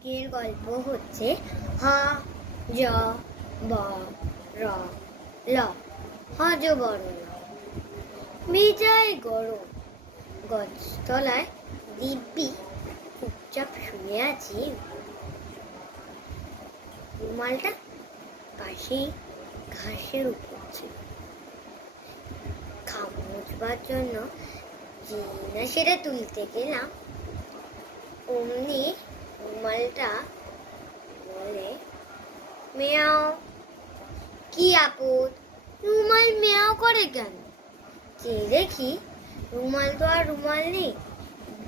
আজকের গল্প হচ্ছে হ জ ব র ল হজবরল। বিজয় গরম গছতলায় দিব্যি চুপচাপ শুয়ে আছি। রুমালটা পাশেই ঘাসের উপর ছিল। মুছবার জন্য না সেটা তুলতে গেলাম, অমনি রুমালটা বলে মেয়াও। কি আপদ, রুমাল মেয়াও করে কেন? চেয়ে দেখি রুমাল তো আর রুমাল নেই,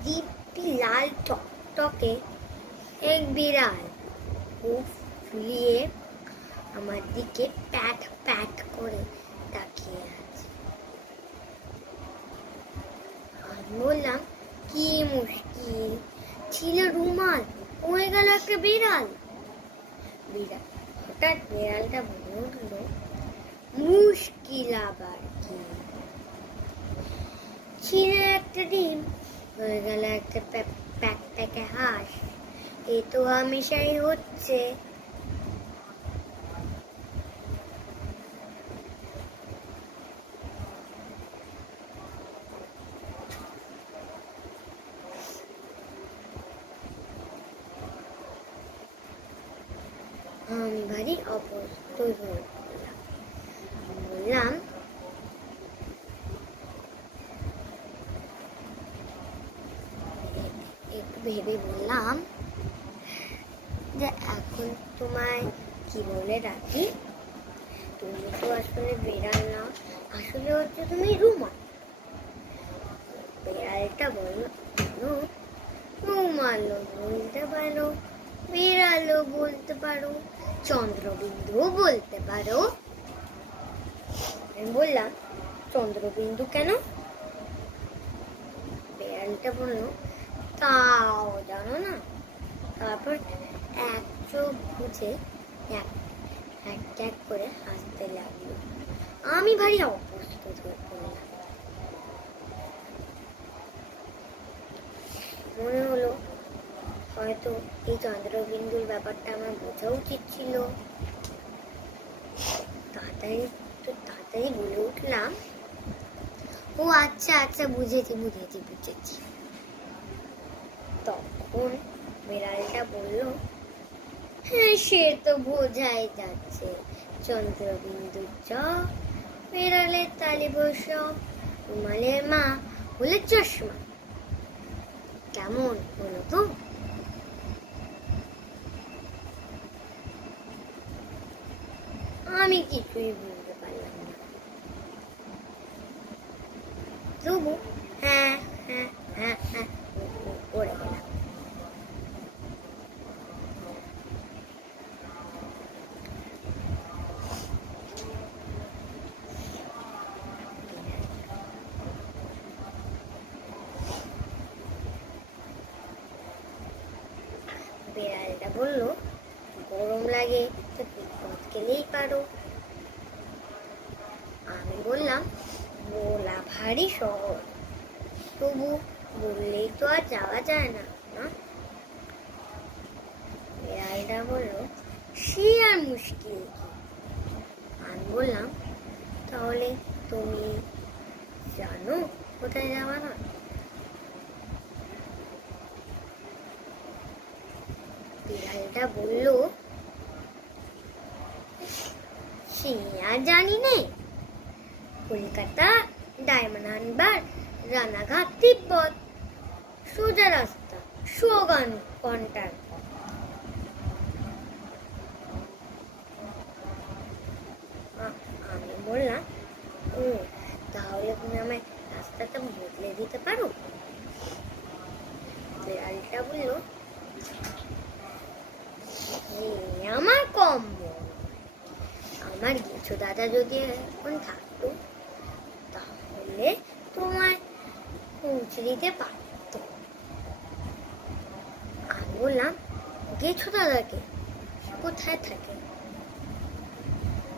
দিব্যি লাল টকটকে এক বিড়াল খুব ফুলিয়ে আমার দিকে প্যাট প্যাট করে তাকিয়ে আছে। আমি বললাম কি মুশকিল, ছিল রুমাল, হয়ে গেল একটা বিড়াল। হঠাৎ বিড়ালটা বলে উঠল, মুশকিল আবার কি, ছিল একটা ডিম, হয়ে গেল একটা প্যাক প্যাকে হাঁস। এ তো হামেশাই হচ্ছে। আমি ভারী অপ্রস্তুত হয়ে বললাম, একটু ভেবে বললাম যে এখন তোমায় কি বলে ডাকি? তুমি তো আসলে বেড়াল না, আসলে হচ্ছে তুমি রুমাল। বেড়ালটা বলল, রুমালও বলতে পারো, বিড়ালও বলতে পারো, চন্দ্রবিন্দুও বলতে পারো। আমি বললাম, চন্দ্রবিন্দু কেন? বেড়ালটা বলল, তাও জানো না? তারপর এক চোখ বুঝে এক এক করে হাসতে লাগলো। আমি ভারী অপ্রস্তুত হয়ে পড়লাম। মনে হলো হয়তো এই চন্দ্রবিন্দুর ব্যাপারটা আমার বোঝা উচিত ছিল। তাড়াতাড়ি বলে উঠলাম, ও আচ্ছা আচ্ছা, বুঝেছি। তখন বিড়ালটা বলল, হ্যাঁ সে তো বোঝাই যাচ্ছে, চন্দ্রবিন্দু চ, বিড়ালের তালি বস, রুমালের মা বলে চশমা। কেমন হলো তো? আমি কিছুই বুঝতে পারলাম না, তবু হ্যাঁ হ্যাঁ হ্যাঁ হ্যাঁ করে গেলাম। বিড়ালটা বলল, গরম লাগে তো বিপদ গেলেই পারো। আমি বললাম, বলা ভারী সহজ, তবু বললেই তো আর যাওয়া যায় না। বিড়ালটা বলল, সে আর মুশকিল কি? আমি বললাম, তাহলে তুমি জানো কোথায় যাওয়া না? বিড়ালটা বলল, সে আর জানি নে, কলকাতা, ডায়মন্ড হারবার, রানাঘাট, তিব্বত, সোজা রাস্তা, ঘন্টার। আমি বললাম, ও তাহলে তুমি আমায় রাস্তাটা বদলে দিতে পারো? বিড়ালটা বলল, আমার কম, আমার গেছো দাদা যদি এখন থাকতো তাহলে তোমায় পৌঁছে দিতে পারতো। আমি বললাম, গেছো দাদাকে কোথায় থাকে?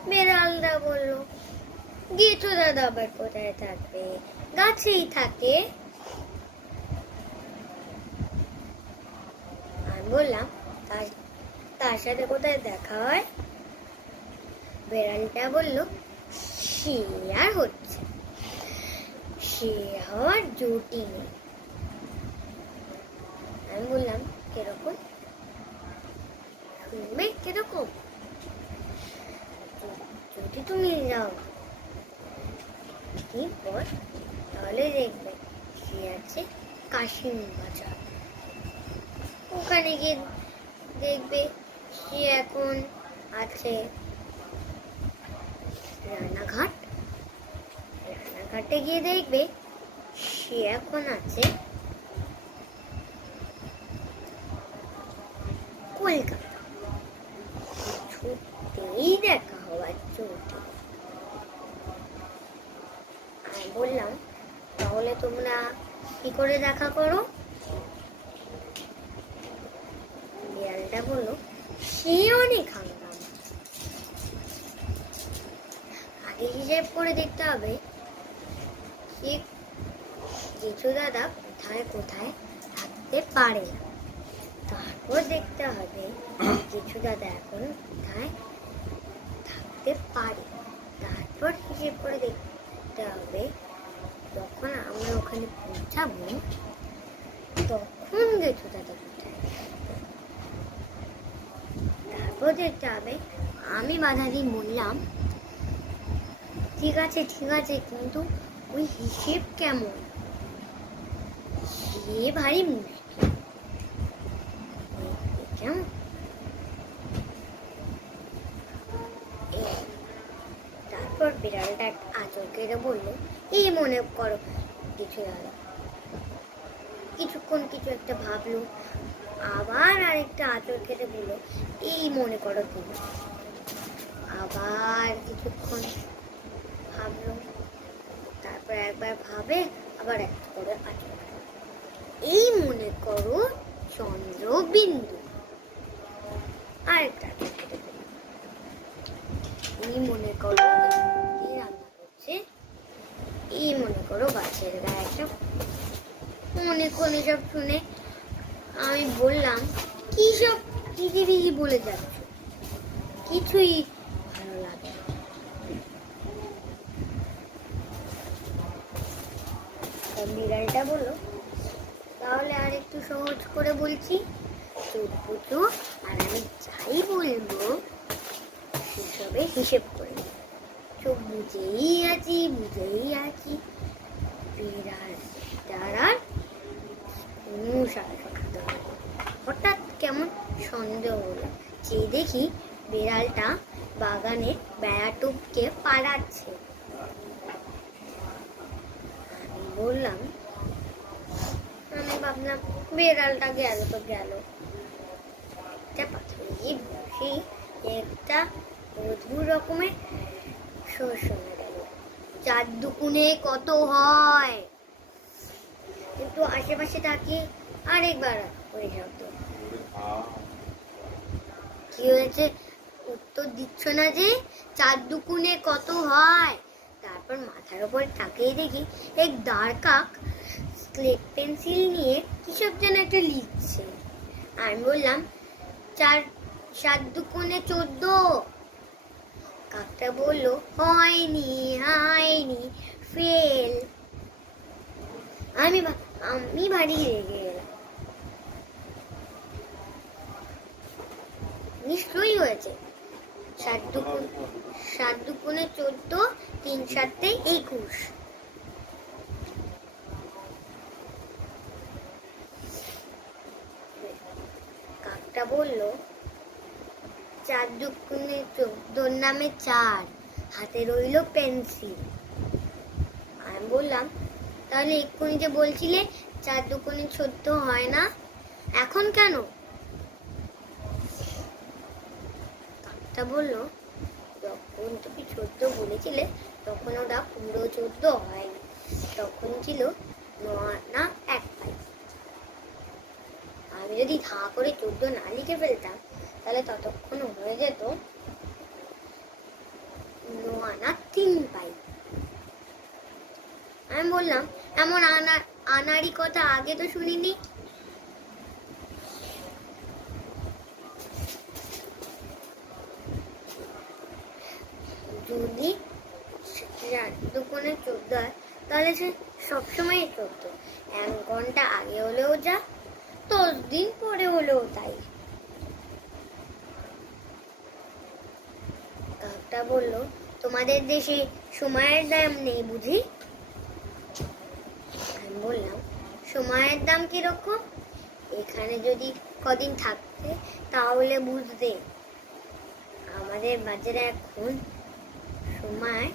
বিড়ালটা বলল, গেছো দাদা আবার কোথায় থাকবে, গাছেই থাকে। আমি বললাম, তার তার সাথে কোথায় দেখা হয়? বেড়ালটা বলল, সে আর হচ্ছে, সে হওয়ার জুটি নেই। আমি বললাম, কিরকম? শুনবে কিরকম? যদি তুমি যাও পর, তাহলে দেখবে সে আছে কাশিম বাজার। ওখানে গিয়ে দেখবে সে এখন আছে রানাঘাট। রানাঘাটে গিয়ে দেখবে সে এখন আছে কলকাতা। ছুটতেই দেখা হওয়ার চোটে। আমি বললাম, তাহলে তোমরা কি করে দেখা করো? বিড়ালটা বলল, সে অনেক হাঙ্গামা। আগে হিসেব করে দেখতে হবে কিছু দাদা কোথায় কোথায় থাকতে পারে না। তারপর দেখতে হবে কিছু দাদা এখন কোথায় থাকতে পারে। তারপর হিসেব করে দেখতে হবে যখন আমরা ওখানে পৌঁছাবো তখন কিছু দাদা কোথায়। তারপর দেখতে হবে, আমি বাধা দিয়ে বললাম, ঠিক আছে কিন্তু ওই হিসেব কেমন? সে ভারী মুশকিল। কেমন? তারপর বিড়ালটা আঁচড় কেটে বলল, এই মনে করো কিছু দাদা। কিছুক্ষণ কিছু একটা ভাবলো, আবার আরেকটা আঁচড় কেটে বলল, এই মনে করো তুমি। আবার কিছুক্ষণ ভাবলো, তারপর একবার ভাবে আবার একটা করে আঁচড়। এই মনে করো চন্দ্রবিন্দু। আরেকটা আঁচড় কেটে বলল, এই মনে করো রান্না করছে। এই মনে করো গাছের গায়ে একটা। অনেকক্ষণ এসব শুনে আমি বললাম, কি সব কি বলে যাচ্ছ, কিছুই ভালো লাগে না। বিড়ালটা বলল, তাহলে আর একটু সহজ করে বলছি, চোখ বুঝো আর আমি যাই বলবো সেসবে হিসেব করে। চোখ বুঝেই আছি। বিড়ালটার কোনো সাড়া শব্দ হলো। হঠাৎ কেমন সন্দেহ হলো, চেয়ে দেখি বিড়ালটা বাগানে বেড়াটুপকে পাড়াচ্ছে। আমি ভাবলাম বিড়ালটা গেল তো গেল। একটা পাথরে বসে একটা অদ্ভুত রকমের শোনা গেল, 4 দুগুণে কত হয়। একটু আশেপাশে তাকিয়ে আরেকবার ওই শব্দ। কি হয়েছে? উত্তর দিচ্ছ না যে? 4 দুগুণে কত হয়? তারপর মাথার উপর তাকিয়ে দেখি এক দাঁড়কাক স্লেট পেন্সিল নিয়ে কিসব যেন একটা লিখছে। আমি বললাম, 7 দুগুণে 14। কাকটা বলল, হয়নি ফেল। আমি ভারী রেগে গেলাম। নিশ্চয়ই হয়েছে 7 দুগুণে 14, 3 7 21। কাকটা বলল, 4 দুগুণে 14 নামে 4, হাতে রইল পেন্সিল। আমি বললাম, তাহলে এক্ষুনি যে বলছিলে 4 দুগুণে 14 হয় না, এখন কেন? কাকটা বলল, যখন তুমি 14 বলেছিলে তখন ওটা পুরো 14 হয়নি, তখন ছিল 9 আনা 1 পাই। আমি যদি ধা করে 14 না লিখে ফেলতাম তাহলে ততক্ষণ হয়ে যেত 9 আনা 3 পাই। আমি বললাম, এমন আনারই কথা আগে তো শুনিনি। যদি 4×2=14 হয় তাহলে সে সবসময় 14। 1 ঘন্টা আগে হলেও যা, 10 দিন পরে হলেও তাই। কাকটা বলল, তোমাদের দেশে সময়ের দাম নেই বুঝি? আমি বললাম, সময়ের দাম কিরকম? এখানে যদি কদিন থাকতে তাহলে বুঝতে। আমাদের বাজারে এখন সময়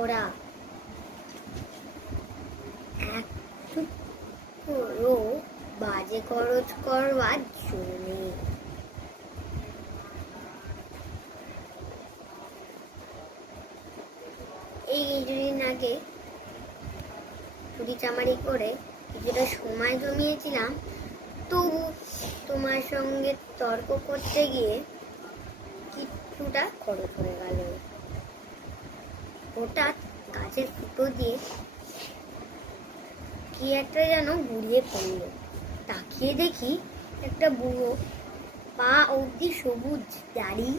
ওরা একটু বাজে খরচ করবার জন্য। এই কিছুদিন আগে চুরি চামারি করে কিছুটা সময় জমিয়েছিলাম, তবু তোমার সঙ্গে তর্ক করতে গিয়ে কিছুটা খরচ হয়ে গেল। হঠাৎ গাছের ফুটো দিয়ে কি একটা যেন গুড়িয়ে পড়লো। তাকিয়ে দেখি একটা বুড়ো, পা অবধি সবুজ দাড়ি,